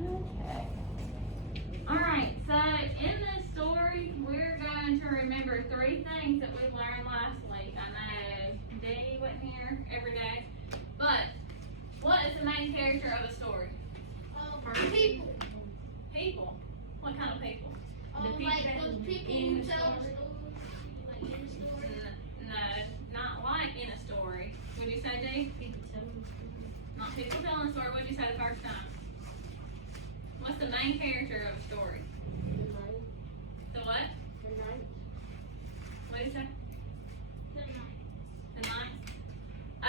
Okay. Alright, so in this story, we're going to remember 3 things that we learned last week. I know Dee wasn't here every day, but what is the main character of a story? People. People. What kind of people? Like those people who tell the story. Like in the story. No, not like in a story. Would you say, Dee? People telling the story. Not people telling a story. What did you say the first time? What's the main character of a story? The what? The night. What did you say? The night. The ninth.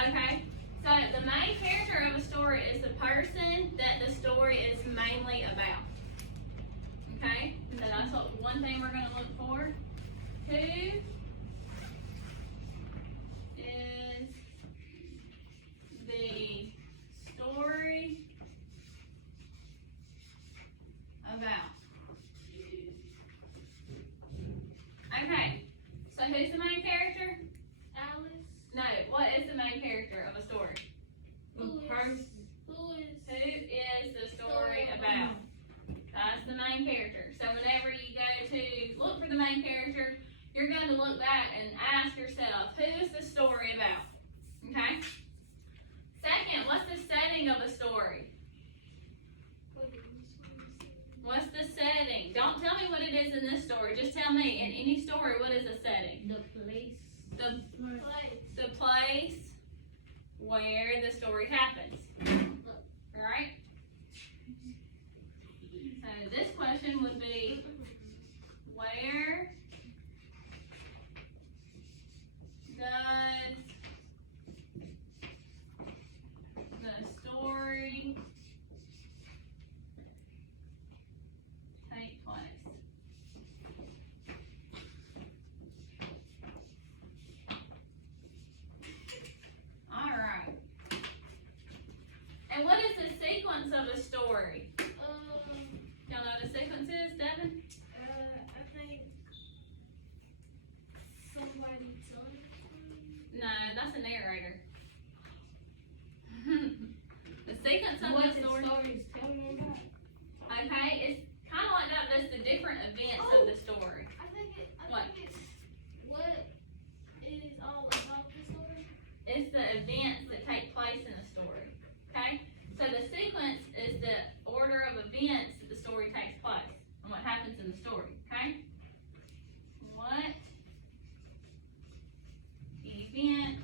Okay. So the main character of a story is the person that the story is mainly about. Okay? So that's one thing we're going to look for. 2 is the story about. Okay. So who's the main character? Alice. No, what is the main character of a story? Who is the story about? That's the main character. So whenever you go to look for the main character, you're going to look back and ask yourself, who is the story about? Okay? Second, what's the setting of a story? What's the setting? Don't tell me what it is in this story. Just tell me, in any story, what is the setting? The place. The place where the story happens. Alright? So this question would be, where does the story take place? Alright. And what is the sequence of a story? Y'all know what the sequence is, Devin? I think somebody telling it. No, that's a narrator. The sequence of the story. is telling about? Okay, it's kind of like that. That's the different events of the story. I think it's what it is all about the story. It's the events that take place in the story. Okay, so the sequence is the order of events that the story takes place and what happens in the story. Okay, what events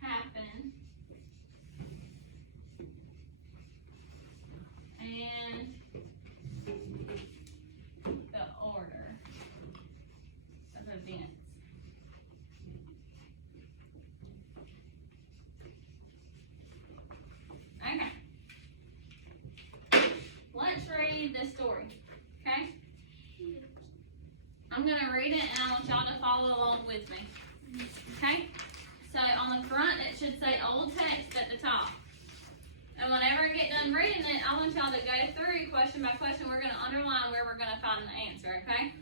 happen and the order of events. Okay. Let's read this story. Okay? I'm going to read it and I want y'all to follow along with me. Okay? So on the front it should say old text at the top. And whenever I get done reading it, I want y'all to go through question by question. We're going to underline where we're going to find the answer. Okay?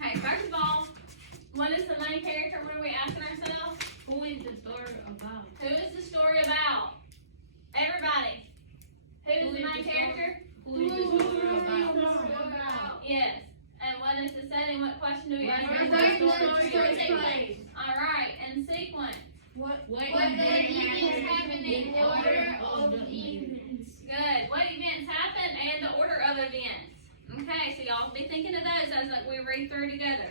Okay, first of all, what is the main character? What are we asking ourselves? Who is the story about? Who is the story about? Everybody. Who is the main character? Who is the story about? Yes. And what is the setting? What question do we ask Where ourselves? does the story take place? Alright, and sequence. What events happen in order of the events? Good. What events happen and the order of events. Okay, so y'all be thinking of those as like we read through together.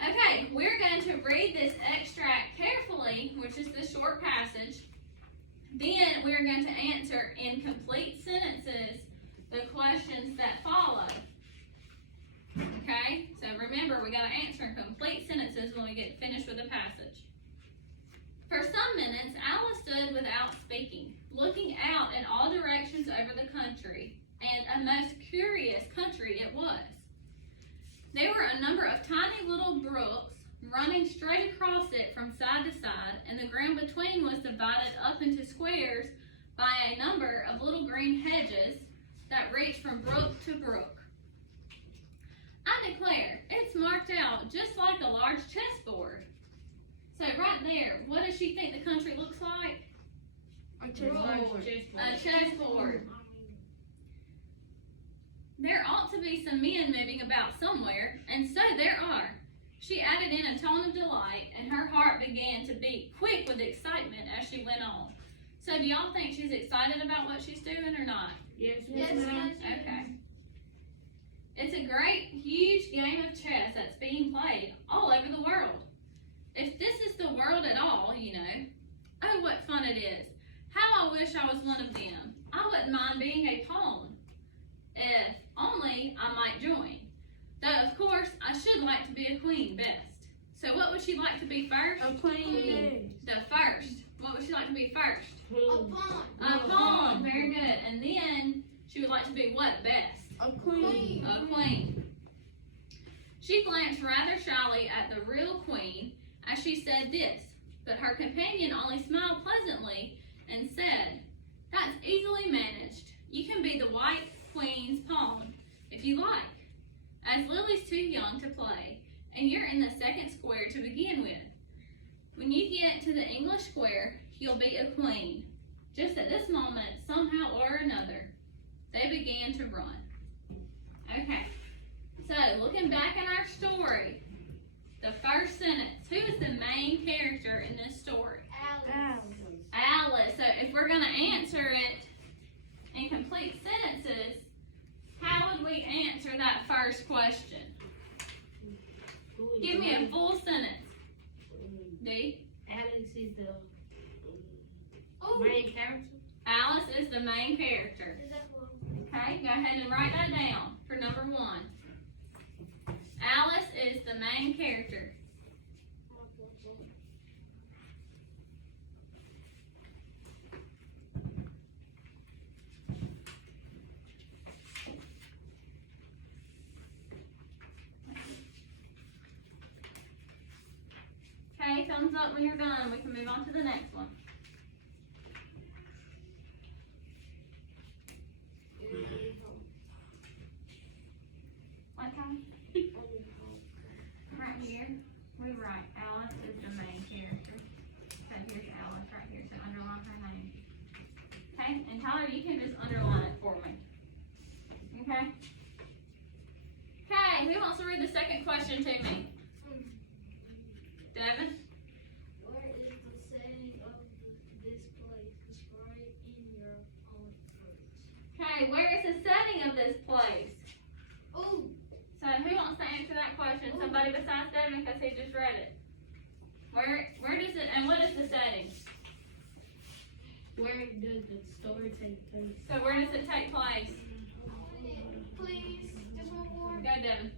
Okay, we're going to read this extract carefully, which is the short passage. Then we're going to answer in complete sentences the questions that follow. Okay, so remember we got to answer in complete sentences when we get finished with the passage. For some minutes, Alice stood without speaking, looking out in all directions over the country, and a most curious country it was. There were a number of tiny little brooks running straight across it from side to side, and the ground between was divided up into squares by a number of little green hedges that reached from brook to brook. I declare, it's marked out just like a large chessboard. So right there, what does she think the country looks like? A chessboard. There ought to be some men moving about somewhere, and so there are. She added in a tone of delight, and her heart began to beat quick with excitement as she went on. So do y'all think she's excited about what she's doing or not? Yes, Okay. It's a great, huge game of chess that's being played all over the world. If this is the world at all, you know. Oh, what fun it is. How I wish I was one of them. I wouldn't mind being a pawn. If only I might join. Though, of course, I should like to be a queen best. So what would she like to be first? A queen. The first. What would she like to be first? A pawn. A pawn. Very good. And then she would like to be what best? A queen. A queen. She glanced rather shyly at the real queen as she said this, but her companion only smiled pleasantly and said, "That's easily managed. You can be the white queen's pawn if you like, as Lily's too young to play, and you're in the second square to begin with. When you get to the English square, you'll be a queen." Just at this moment, somehow or another, they began to run. Okay, so looking back in our story, the first sentence, who is the main character in this story? Alice. So if we're going to answer it in complete sentences, how would we answer that first question? Give me a full sentence. D? Alex is the main character. Alice is the main character. Okay, go ahead and write that down for number 1. Alice is the main character. Okay, thumbs up when you're done. We can move on to the next one. What time? Right here, we write Alice is the main character. So here's Alice right here, so underline her name. Okay, and Tyler, you can just underline it for me. Okay? Okay, who wants to read the second question to me? Devin? Where is the setting of this place? Describe in your own words. Okay, where is the setting of this place? Oh, So who wants to answer that question? Somebody besides Devin, because he just read it. Where does it, and what is the setting? Where does the story take place? So where does it take place? please, just one more. Go, Devin.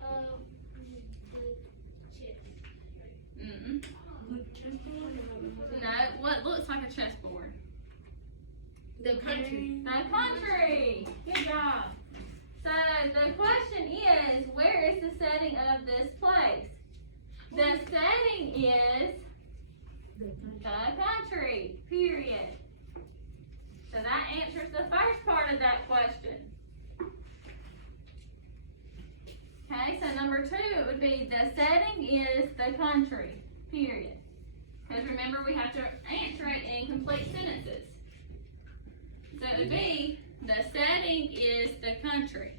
The chip. Mm-mm. No, what looks like a chessboard? The country. The country. Good job. So the question is, where is the setting of this place? The setting is the country, period. So that answers the first part of that question. Okay, so number 2, it would be the setting is the country, period. Because remember, we have to answer it in complete sentences. So it would be, the setting is the country.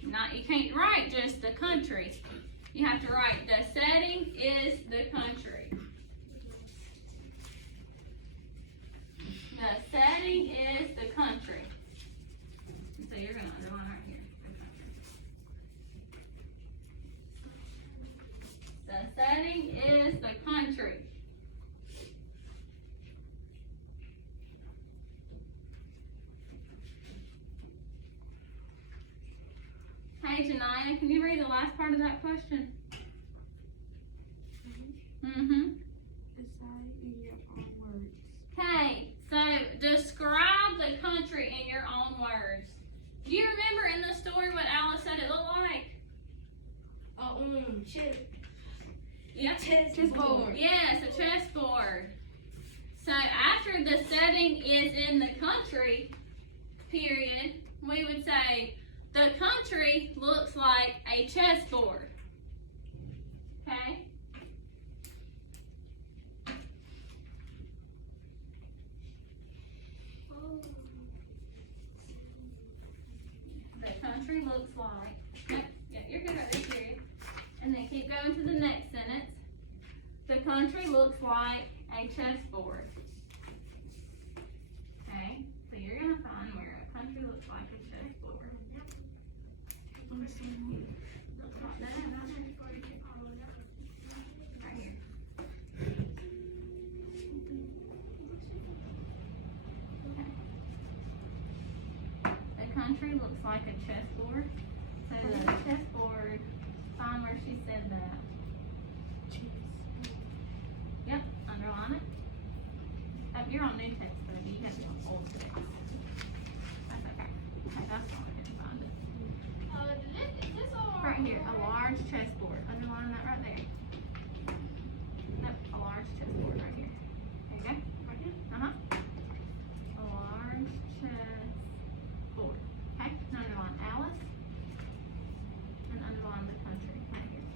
You can't write just the country. You have to write, the setting is the country. The setting is the country. So you're going to underline right here, the country. The setting is the country. Hey, Janaya, can you read the last part of that question? Mm-hmm. Decide in your own words. Okay, so describe the country in your own words. Do you remember in the story what Alice said it looked like? Chip. Yeah. Chessboard. Yes, a chessboard. So after the setting is in the country, period, we would say the country looks like a chessboard. Okay? looks like. Nope, yeah, you're good right there, period. And then keep going to the next sentence. The country looks like a chessboard. Okay, so you're gonna find where a country looks like a chessboard. Looks like that, right here. The country looks like a chessboard. So the chessboard, find where she said that. Yep, underline it. Oh, you're on new text, baby. You have to go old text. That's okay. Okay, that's why we didn't find it. Right here, a large chessboard. Underline that right there. Nope, a large chessboard right here. There you go. Right here. A large chessboard. Okay, and underline Alice. And underline the country right here.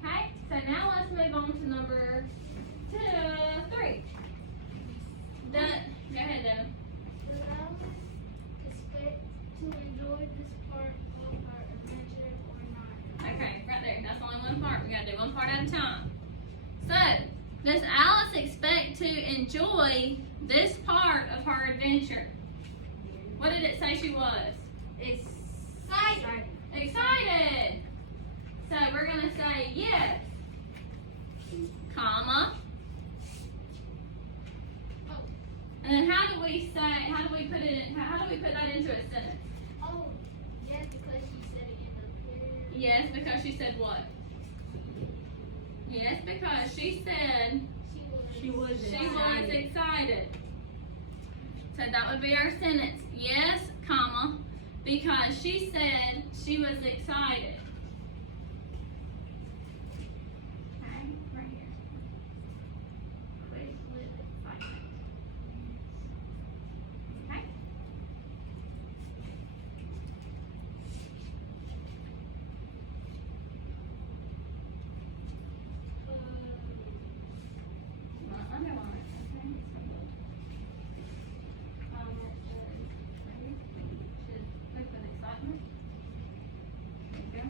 Okay, so now let's move on to number 3. Done. Go ahead, Devin. Does Alice expect to enjoy this part of her adventure or not? Okay, right there. That's only one part. We gotta do one part at a time. So, does Alice expect to enjoy this part of her adventure? What did it say she was? Excited. Excited. So we're gonna say yes, comma. And then how do we put that into a sentence? Oh, yes, because she said it in the period. Yes, because she said what? Yes, because she said She was excited. So that would be our sentence. Yes, comma, because she said she was excited. Okay, right here. Quick with excitement. Okay. Underline it, okay? Quick with excitement. There you go.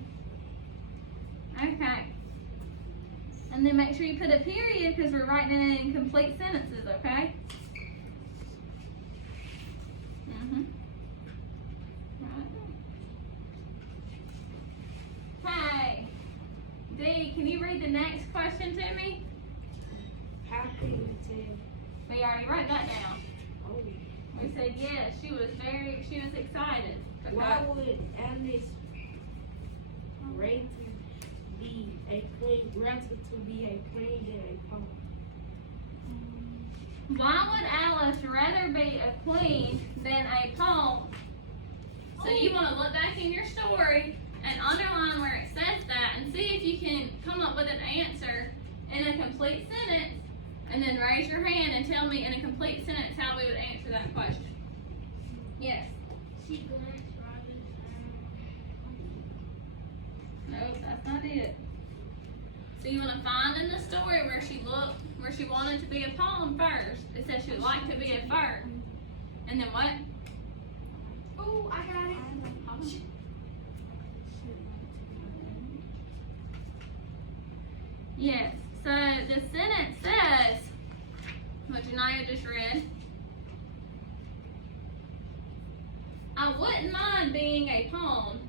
Okay. And then make sure you put a period because we're writing it in complete sentences, okay? Okay. D, can you read the next question to me? How can you tell? We already wrote that down. Oh. We said yes, she was excited. Why would Alice rate to be a queen, rather to be a queen than a pawn? Why would Alice rather be a queen than a pawn? So you want to look back in your story and underline where it says that and see if you can come up with an answer in a complete sentence, and then raise your hand and tell me in a complete sentence how we would answer that question. Yes. She glanced rather Nope, that's not it. So you want to find in the story where she wanted to be a pawn first. It says she would like to be a fur. And then what? Oh, I got it. Yes. So the sentence says, what Janaya just read, I wouldn't mind being a pawn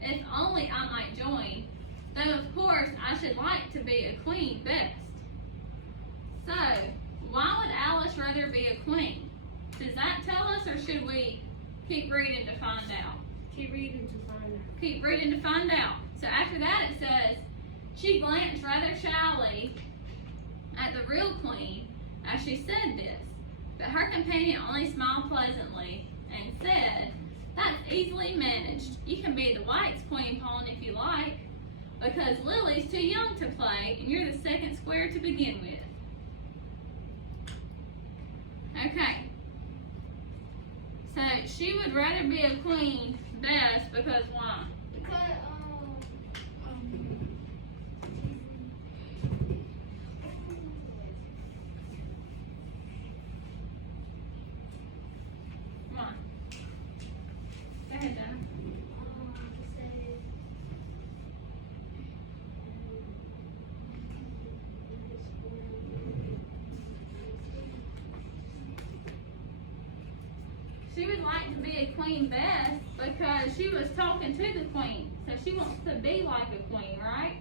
if only I might join, though of course I should like to be a queen best. So, why would Alice rather be a queen? Does that tell us, or should we keep reading to find out? Keep reading to find out. Keep reading to find out. So after that it says, she glanced rather shyly at the real queen as she said this, but her companion only smiled pleasantly and said, that's easily managed. You can be the white's queen pawn if you like, because Lily's too young to play and you're the second square to begin with. Okay. So she would rather be a queen best because why? because Why? Go ahead, Donna. to be a queen best because she was talking to the queen. So she wants to be like a queen, right?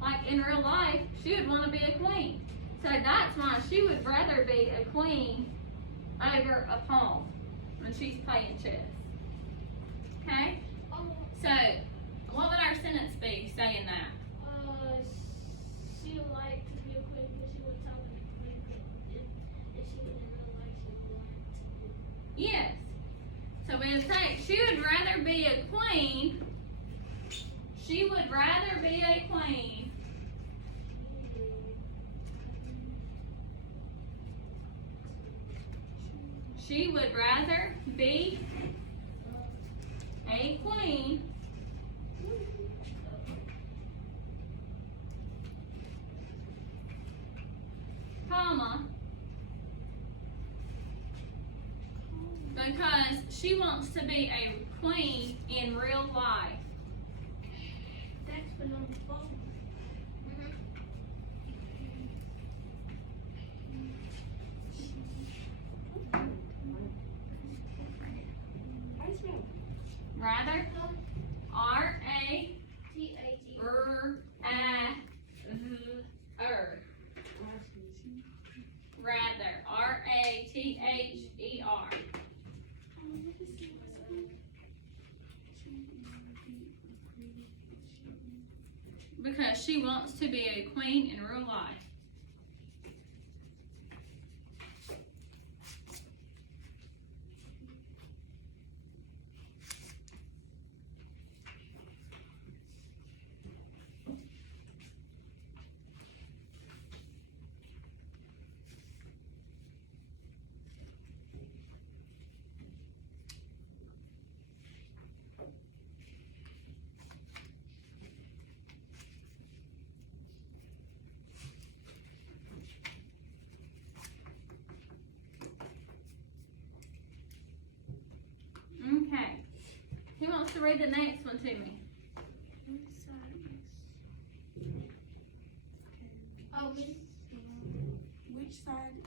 Like in real life, she would want to be a queen. So that's why she would rather be a queen over a pawn when she's playing chess. Okay? So, what would our sentence be saying that? She would like to be a queen because she would tell me if she was in real life, she would want to be. Yes. So we would say she would rather be a queen. She would rather be a queen. She would rather be a queen comma, because she wants to be a queen in real life. That's for number 4. Rather, R-A-T-H-E-R. Rather, R-A-T-H-E-R. Because she wants to be a queen in real life. Okay. Who wants to read the next one to me? Oh, me? Which side is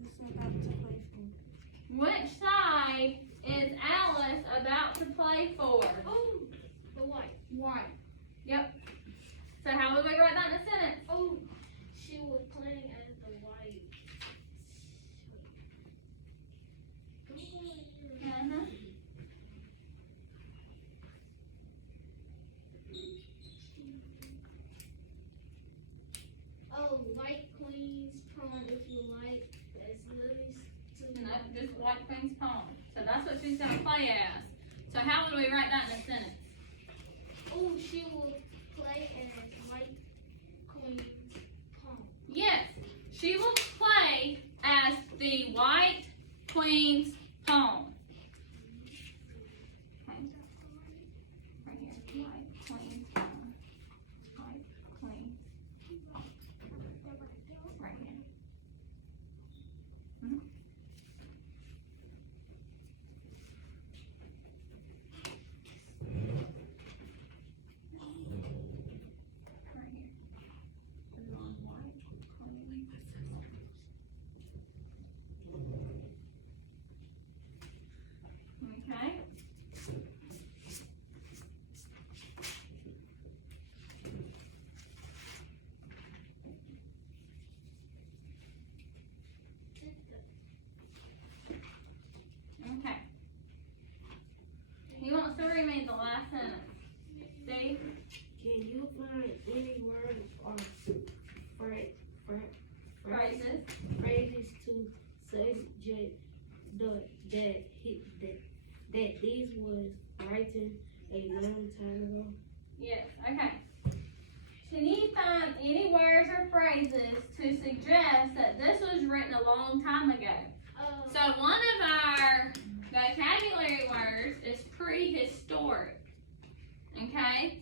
this about to play for? Which side is Alice about to play for? Oh, the white. White. Yep. So how would we write that in a sentence? Oh, she was playing as the white. Uh-huh. Oh, white queen's pawn if you like. That's Lily's to No, just white queen's pawn. So that's what she's gonna play as. So how would we write that in a sentence? Oh, she will play as white queen's pawn. Yes, she will play as the white queen's pawn. Okay. Right here, white queen's pawn. White queen. Right here. Mhm. Right here. Long white queen. Okay. Okay. He wants to read me the last sentence. Steve? Can you find any word or Phrases. phrases to suggest that this was written a long time ago? Yes. Okay. Can you find any words or phrases to suggest that this was written a long time ago? So one of our vocabulary words is prehistoric. Okay?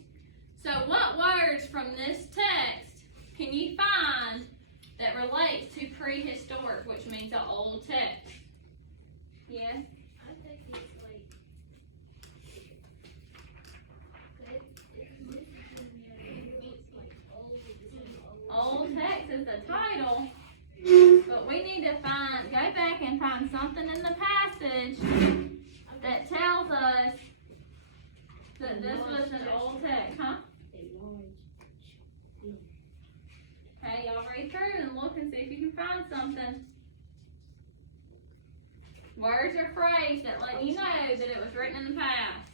So what words from this text can you find that relates to prehistoric, which means an old text? Yes? I think it's like. It's like Old text is the title, but we need to go back and find something in the passage that this was an old text, huh? A large. Okay, y'all read through and look and see if you can find something. Words or phrase that let you know that it was written in the past.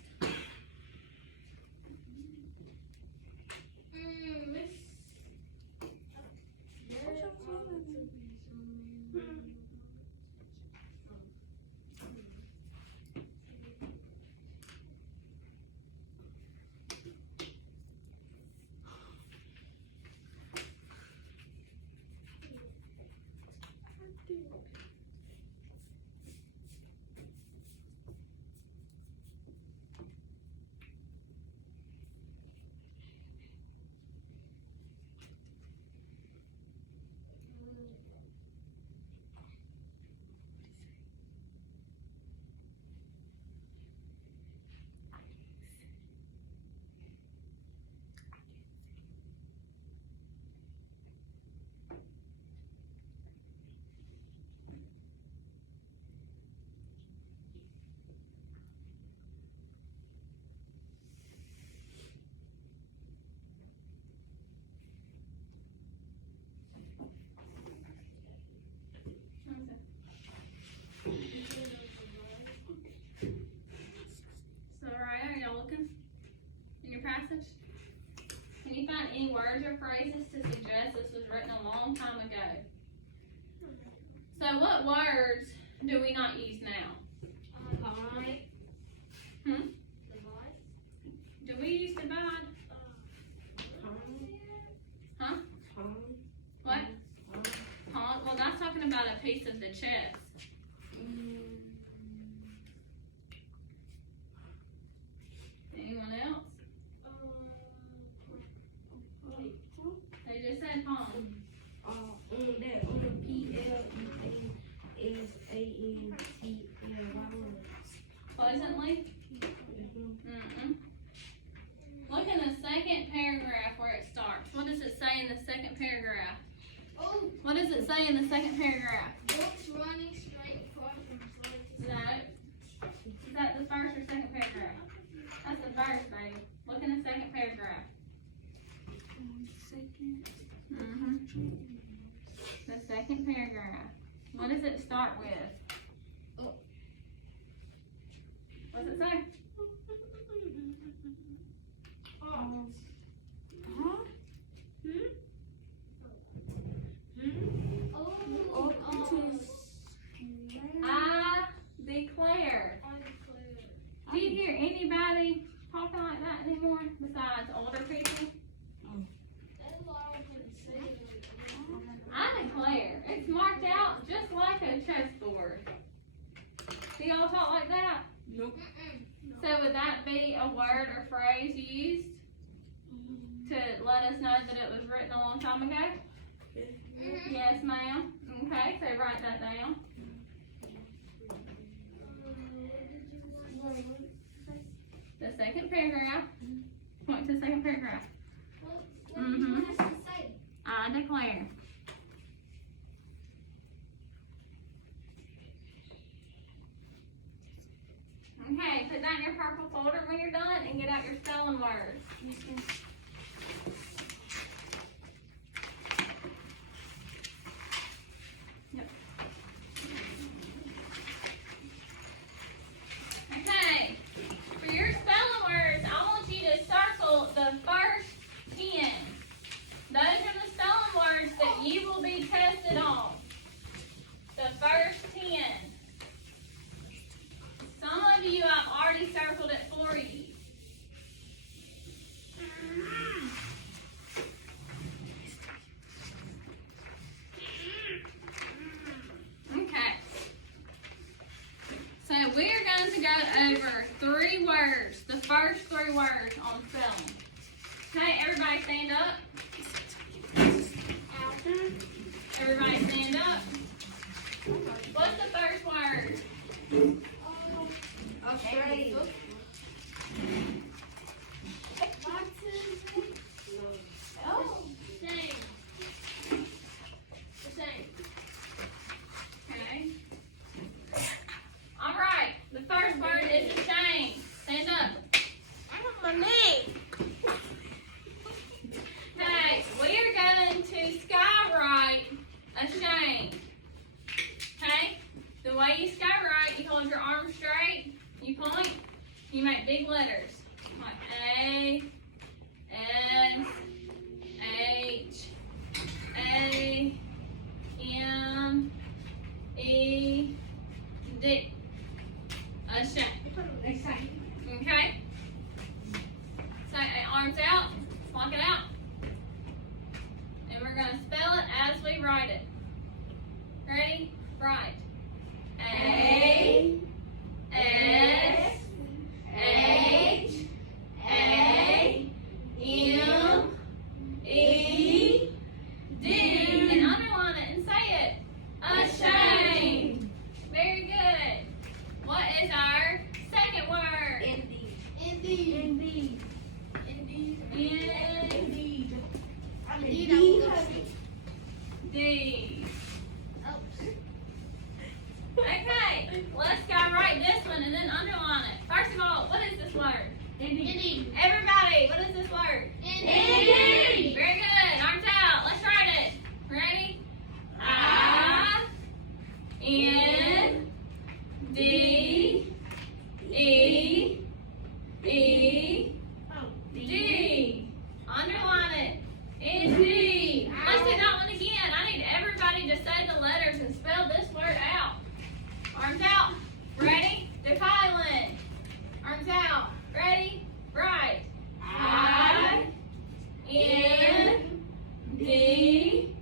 So, Raya, are y'all looking in your passage? Can you find any words or phrases to suggest this was written a long time ago? So, what words do we not use now? Do we use divide? Huh? What? Huh? Well, that's talking about a piece of the chest. Anyone else? They just said palm. That on the PLEANTANTLY. Pleasantly? Mm-mm. Look in the second paragraph where it starts. What does it say in the second paragraph? Oh, What does it say in the second paragraph? books running straight across from slave to No. Is that the first or second paragraph? That's the first, baby. Look in the second paragraph. Mm-hmm. The second paragraph. What does it start with? What does it say? I declare. Do you hear anybody talking like that anymore besides older people? I declare. It's marked out just like a chessboard. Do y'all talk like that? Nope. So would that be a word or phrase used to let us know that it was written a long time ago? Yes, ma'am. Okay, so write that down. The second paragraph. Point to the second paragraph. I declare. Okay, put that in your purple folder when you're done and get out your spelling words. Yep. Okay, for your spelling words, I want you to circle the first 10. Those are the spelling words that you will be tested on. The first 10. Some of you, I've already circled it for you. Okay. So we're going to go over 3 words, the first 3 words on spelling. Okay, everybody stand up. Everybody stand up. What's the first word? Okay. Oh, same. The same. Okay. All right. The first word is a shame. Stand up. way you skywrite, you hold your arms straight, you point, you make big letters. Like A, S, H, A, M, E, D. Ashamed. Next time. Okay? So, arms out, block it out. And we're going to spell it as we write it. Ready? Write. A, S, H, A, M, E, D. And underline it and say it. Ashamed. Very good. What is our second word? Indeed. Indeed. Indeed. Indeed. Indeed. I'm Indeed, indeed. I'm gonna D. Oh. Okay, let's go write this one and then underline it. First of all, what is this word? Indeed. Everybody, what is this word? Indeed. Very good. Arms out. Let's write it. Ready? I N D E E D. Underline it. Indeed. Let's do that one again. I need everybody to say the letters and spell this word out. Arms out. Ready? Defiling. Arms out. Ready? Right. I N D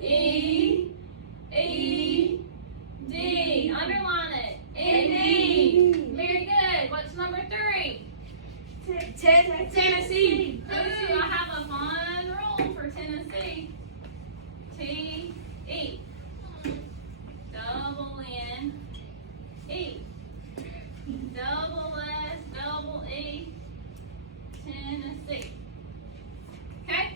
E E D. Underline it. Indeed. Very good. What's number 3? Tennessee. Ooh, I have a fun rule for Tennessee. T E. Double N E. Double S, double E. Tennessee. Okay?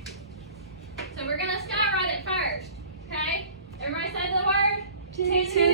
So we're gonna skywrite it first. Okay? Everybody say the word? Tennessee.